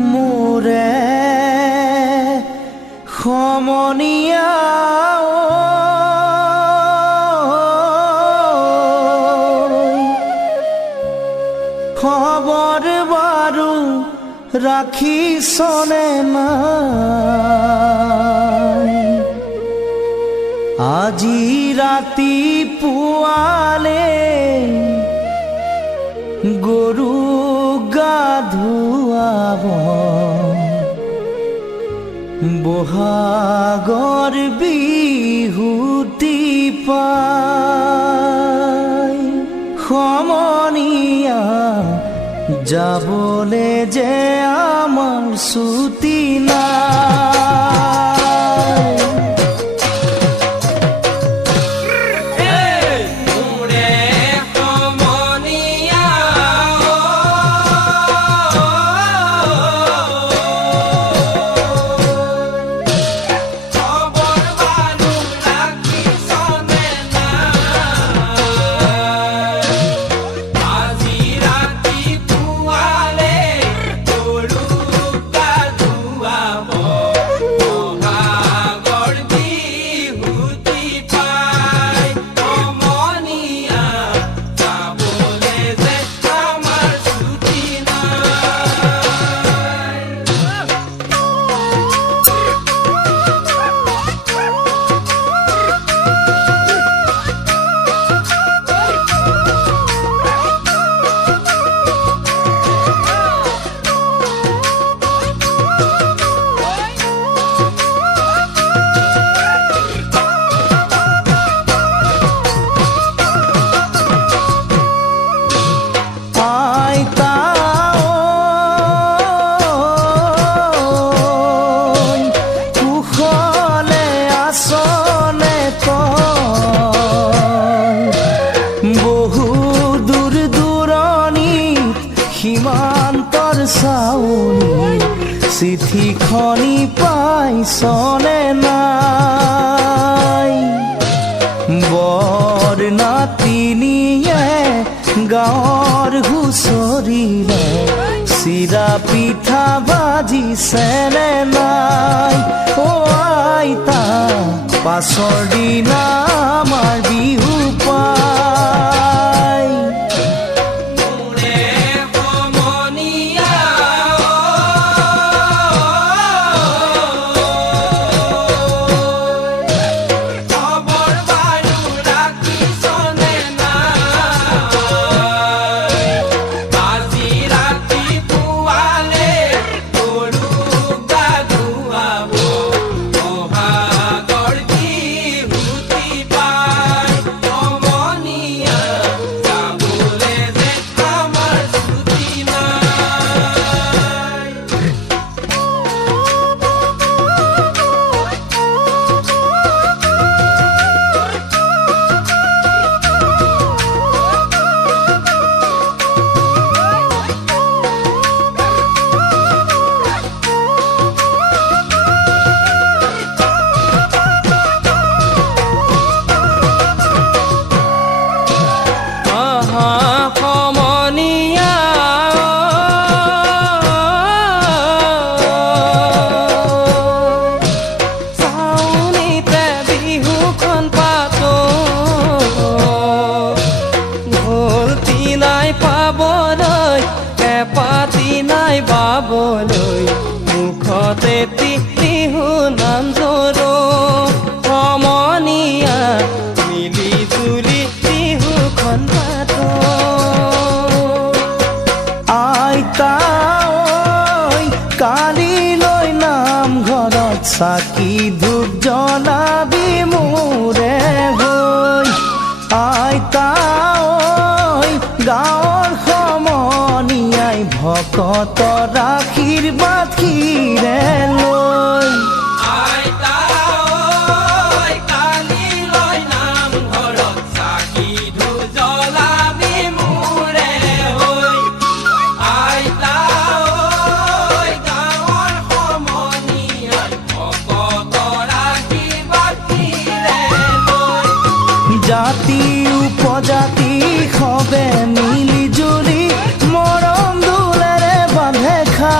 মোৰে সমনীয়া খবৰ বাৰু ৰাখিছনে নাই আজি ৰাতিপুৱালে গৰু গা ধুৱাব বহাগৰ বিহুতি পাই সমনীয়া যাবলে যে আমাৰ ছুটি নাই সীমান্তৰ চাউনি চিঠিখনি পাইছনে নাই বৰ নাতিনীয়ে গাঁৱৰ হুঁচৰিলে চিৰা পিঠা বাজিছেনে নাই আইতা পাছৰ দিনা আমাৰ বিহু পাই মুখতে বিহু নাম জৰো সমনীয়া মিলি জুলি বিহুখন পাতো আইতা কালিলৈ নামঘৰত চাকি ধূপ জ্বলাবি মোৰে হৈ আইতা গাঁৱৰ সমনীয়াই ভকতৰ আশীৰ্বাদ খিৰে লৈ আইতা কালিলৈ নামঘৰত চাকি ধূপ জ্বলাবি মোৰে হৈ আইতা গাঁৱৰ সমনীয়াই ভকতৰ আশীৰ্বাদ খিৰে লৈ জাতি উপজাতি সবে মিলি জুলি মৰম দুলেৰে বান্ধে খা